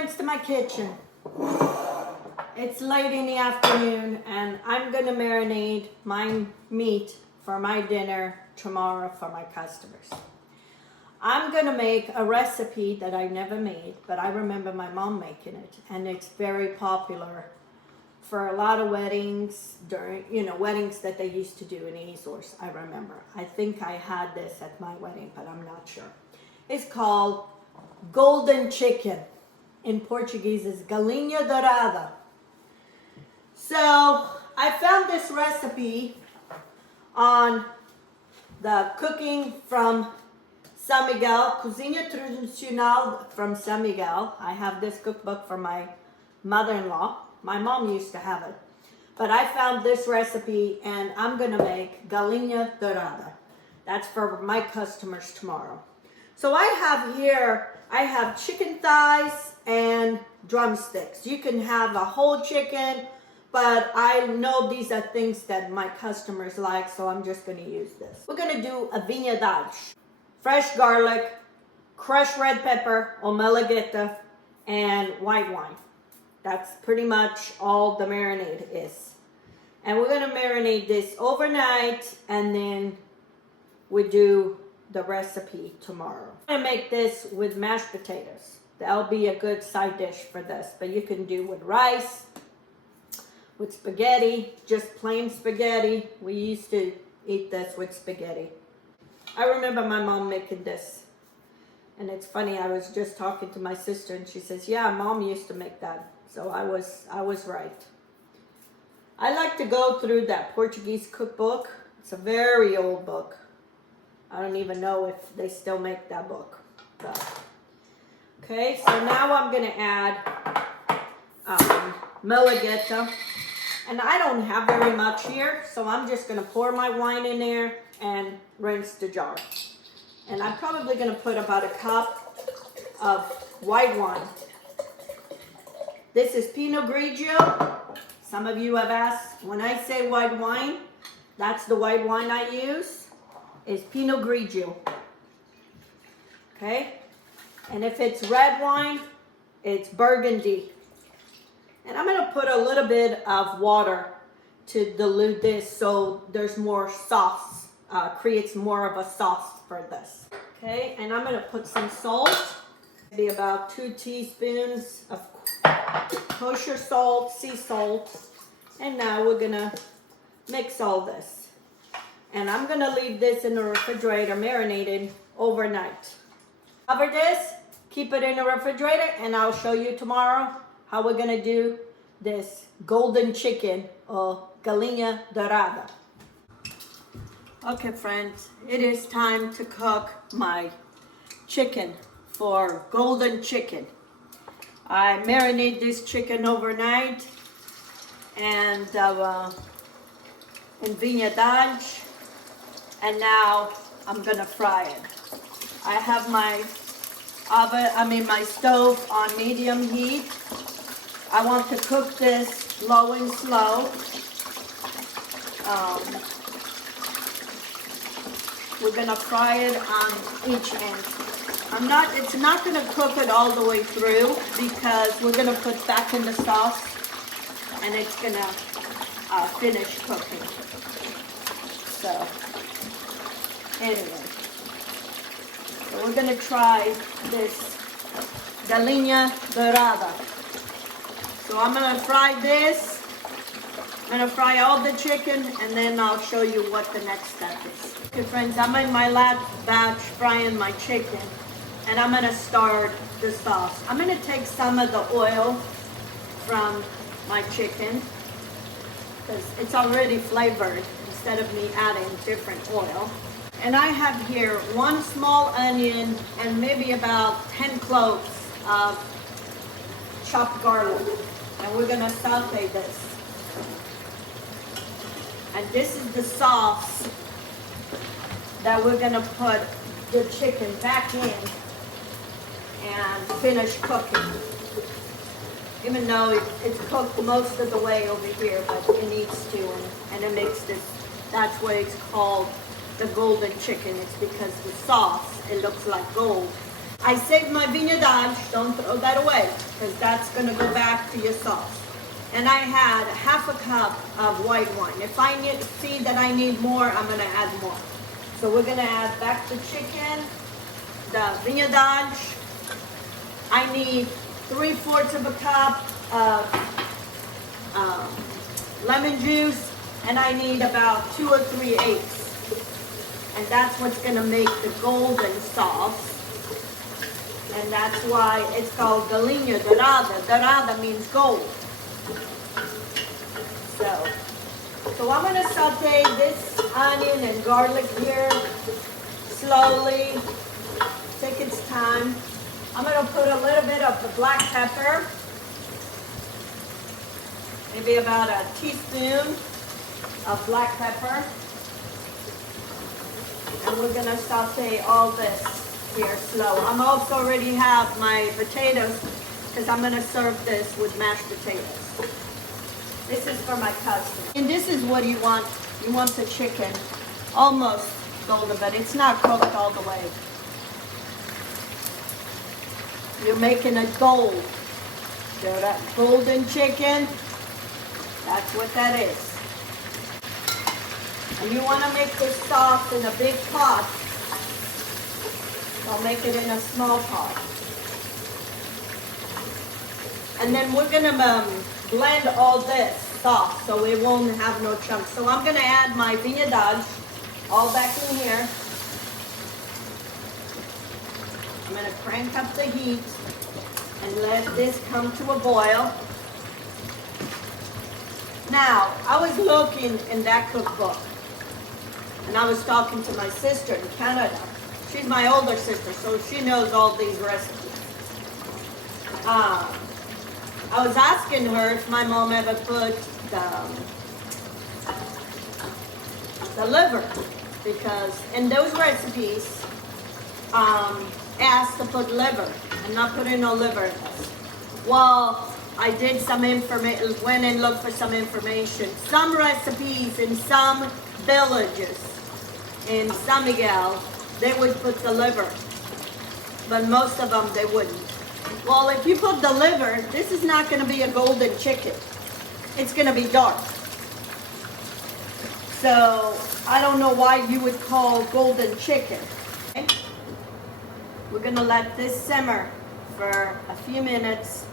friends, to my kitchen. It's late in the afternoon and I'm gonna marinate my meat for my dinner tomorrow for my customers. I'm gonna make a recipe that I never made, but I remember my mom making it, and it's very popular for a lot of weddings, during, weddings that they used to do in Azores, I remember. I think I had this at my wedding, but I'm not sure. It's called golden chicken. In Portuguese, it's galinha dourada. So I found this recipe on the Cooking from São Miguel, Cozinha Tradicional from São Miguel. I have this cookbook from my mother-in-law. My mom used to have it. But I found this recipe and I'm gonna make galinha dourada. That's for my customers tomorrow. So I have chicken thighs and drumsticks. You can have a whole chicken, but I know these are things that my customers like, so I'm just gonna use this. We're gonna do a vinha, fresh garlic, crushed red pepper or malagueta, and white wine. That's pretty much all the marinade is. And we're gonna marinate this overnight, and then we do the recipe tomorrow. I'm gonna make this with mashed potatoes. That'll be a good side dish for this, but you can do with rice, with spaghetti, just plain spaghetti. We used to eat this with spaghetti. I remember my mom making this. And it's funny, I was just talking to my sister and she says, yeah, mom used to make that. So I was right. I like to go through that Portuguese cookbook. It's a very old book. I don't even know if they still make that book. So, okay, so now I'm gonna add malagueta. And I don't have very much here, so I'm just gonna pour my wine in there and rinse the jar. And I'm probably gonna put about a cup of white wine. This is Pinot Grigio. Some of you have asked, when I say white wine, that's the white wine I use, is Pinot Grigio. Okay? And if it's red wine, it's Burgundy. And I'm gonna put a little bit of water to dilute this so there's more sauce, creates more of a sauce for this. Okay, and I'm gonna put some salt, maybe about 2 teaspoons of kosher salt, sea salt. And now we're gonna mix all this. And I'm gonna leave this in the refrigerator marinated overnight. Cover this, keep it in the refrigerator, and I'll show you tomorrow how we're gonna do this golden chicken or galinha dourada. Okay friends, it is time to cook my chicken for golden chicken. I marinate this chicken overnight and in Vinha, and now I'm gonna fry it. I have my my stove on medium heat. I want to cook this low and slow. We're gonna fry it on each end. It's not gonna cook it all the way through because we're gonna put back in the sauce and it's gonna finish cooking. So, anyway. So we're gonna try this galinha dourada. So I'm gonna fry this. I'm gonna fry all the chicken and then I'll show you what the next step is. Okay friends, I'm in my last batch frying my chicken and I'm gonna start the sauce. I'm gonna take some of the oil from my chicken because it's already flavored instead of me adding different oil. And I have here 1 small onion and maybe about 10 cloves of chopped garlic. And we're gonna saute this. And this is the sauce that we're gonna put the chicken back in and finish cooking. Even though it's cooked most of the way over here, but it needs to, and it makes this, that's why it's called the golden chicken. It's because the sauce, it looks like gold. I saved my Vinha Dodge, don't throw that away, because that's gonna go back to your sauce. And I had half a cup of white wine. If I see that I need more, I'm gonna add more. So we're gonna add back the chicken, the Vinha Dodge. I need 3/4 of a cup of lemon juice, and I need about 2 or 3 eggs. And that's what's gonna make the golden sauce. And that's why it's called galinha dorada. Dorada means gold. So I'm gonna saute this onion and garlic here slowly. Take its time. I'm gonna put a little bit of the black pepper, maybe about a teaspoon of black pepper. And we're gonna saute all this here slow. I'm also already have my potatoes because I'm gonna serve this with mashed potatoes. This is for my customer. And this is what you want. You want the chicken almost golden, but it's not cooked all the way. You're making a gold. So that golden chicken, that's what that is. And you want to make this sauce in a big pot. I'll make it in a small pot. And then we're going to blend all this sauce so it won't have no chunks. So I'm going to add my Vinha Dodge all back in here. I'm going to crank up the heat and let this come to a boil. Now, I was looking in that cookbook, and I was talking to my sister in Canada. She's my older sister, so she knows all these recipes. I was asking her if my mom ever put the liver, because in those recipes, asked to put liver and not put in no liver in this. Well, I did some information, went and looked for some information. Some recipes in some villages in San Miguel, they would put the liver, but most of them they wouldn't. Well, if you put the liver, this is not going to be a golden chicken. It's going to be dark. So I don't know why you would call golden chicken. Okay? We're going to let this simmer for a few minutes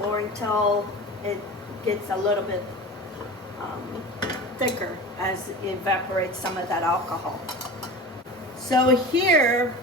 or until it gets a little bit thicker as it evaporates some of that alcohol. So here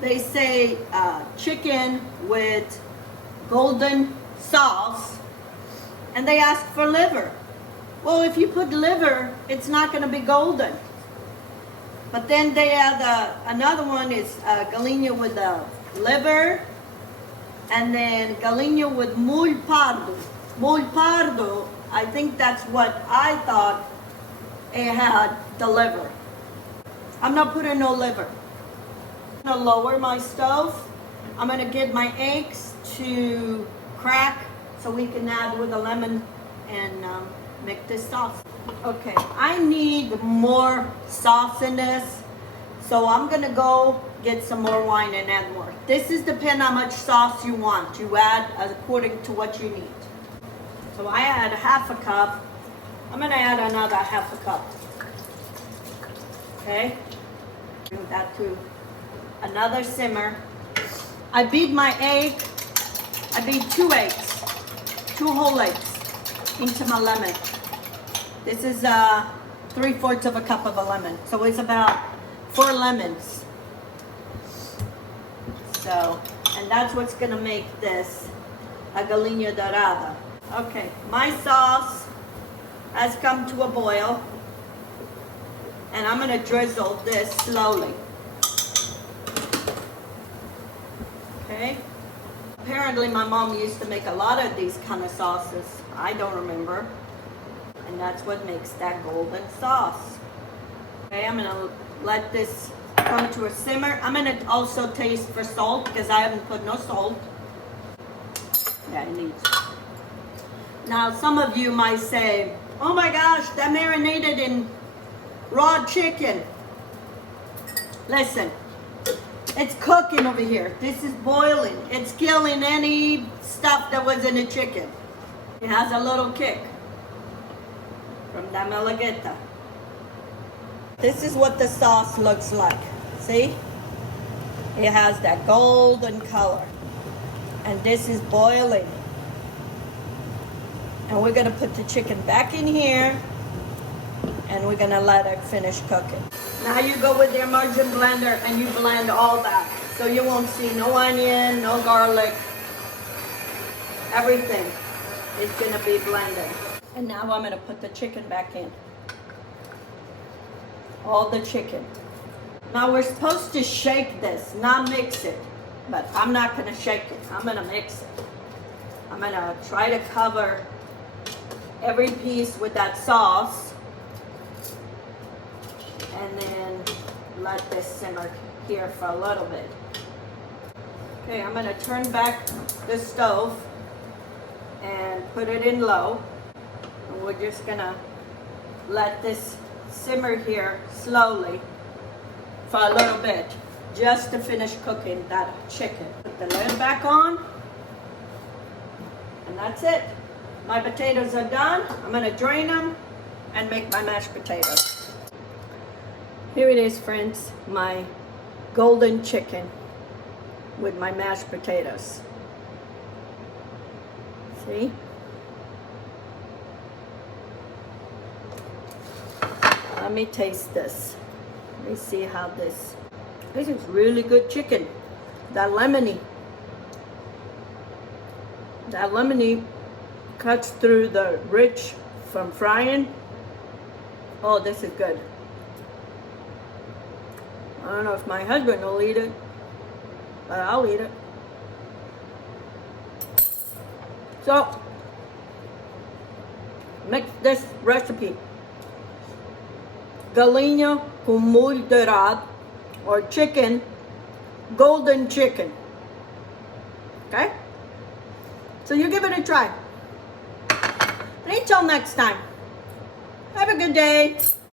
they say chicken with golden sauce, and they ask for liver. Well, if you put liver, it's not going to be golden. But then they have another one is galinha with the liver, and then galinha with molho pardo. Molho pardo, I think that's what I thought it had, the liver. I'm not putting no liver. I'm gonna lower my stove. I'm gonna get my eggs to crack so we can add with the lemon and make this sauce. Okay, I need more sauce in this, so I'm gonna go get some more wine and add more. This is depend how much sauce you want. You add according to what you need. So I add half a cup. I'm gonna add another half a cup. Okay, bring that to another simmer. I beat my egg. I beat 2 eggs, 2 whole eggs into my lemon. This is 3/4 of a cup of a lemon, so it's about 4 lemons. So, and that's what's gonna make this a galinha dorada. Okay, my sauce has come to a boil, and I'm gonna drizzle this slowly. Okay. Apparently my mom used to make a lot of these kind of sauces. I don't remember. And that's what makes that golden sauce. Okay, I'm gonna let this come to a simmer. I'm gonna also taste for salt because I haven't put no salt. Yeah, it needs. Now some of you might say, oh my gosh, that marinated in raw chicken. Listen, It's cooking over here. This is boiling. It's killing any stuff that was in the chicken. It has a little kick from the malagueta. This is what the sauce looks like. See? It has that golden color. And this is boiling. And we're gonna put the chicken back in here and we're gonna let it finish cooking. Now you go with the immersion blender and you blend all that. So you won't see no onion, no garlic, everything is gonna be blended. And now I'm gonna put the chicken back in. All the chicken. Now we're supposed to shake this, not mix it. But I'm not gonna shake it, I'm gonna mix it. I'm gonna try to cover every piece with that sauce. And then let this simmer here for a little bit. Okay, I'm gonna turn back the stove and put it in low. And we're just gonna let this simmer here slowly for a little bit, just to finish cooking that chicken. Put the lid back on, and that's it. My potatoes are done. I'm gonna drain them and make my mashed potatoes. Here it is, friends, my golden chicken with my mashed potatoes. See? Let me taste this. Let me see how this is really good chicken. That lemony cuts through the rich from frying. Oh, this is good. I don't know if my husband will eat it, but I'll eat it. So, mix this recipe. Galinha com molho dourado, or chicken, golden chicken. Okay? So you give it a try. And until next time, have a good day.